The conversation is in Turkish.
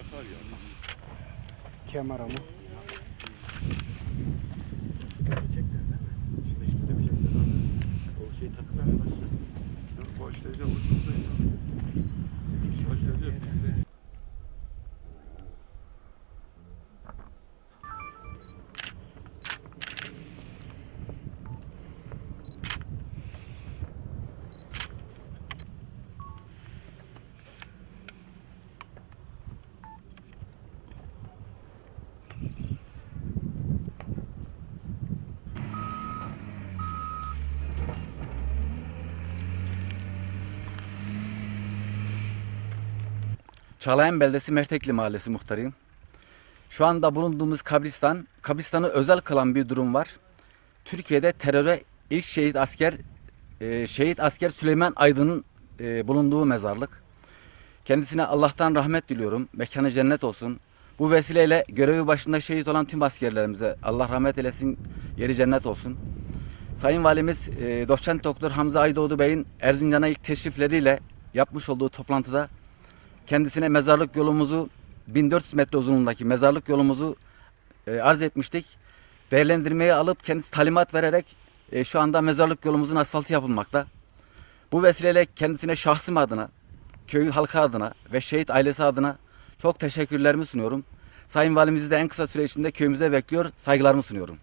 Yakar yani. Kemer ama. Çağlayan Beldesi Mertekli Mahallesi muhtarıyım. Şu anda bulunduğumuz kabristan, kabristanı özel kılan bir durum var. Türkiye'de teröre ilk şehit asker, e, şehit asker Süleyman Aydın'ın e, bulunduğu mezarlık. Kendisine Allah'tan rahmet diliyorum. Mekanı cennet olsun. Bu vesileyle görevi başında şehit olan tüm askerlerimize Allah rahmet eylesin, yeri cennet olsun. Sayın Valimiz e, Doçent Doktor Hamza Aydoğdu Bey'in Erzincan'a ilk teşrifleriyle yapmış olduğu toplantıda kendisine mezarlık yolumuzu 1400 metre uzunluğundaki mezarlık yolumuzu e, arz etmiştik. Değerlendirmeyi alıp kendisi talimat vererek e, şu anda mezarlık yolumuzun asfaltı yapılmakta. Bu vesileyle kendisine şahsım adına, köy halkı adına ve şehit ailesi adına çok teşekkürlerimi sunuyorum. Sayın Valimizi de en kısa süre içinde köyümüze bekliyor, saygılarımı sunuyorum.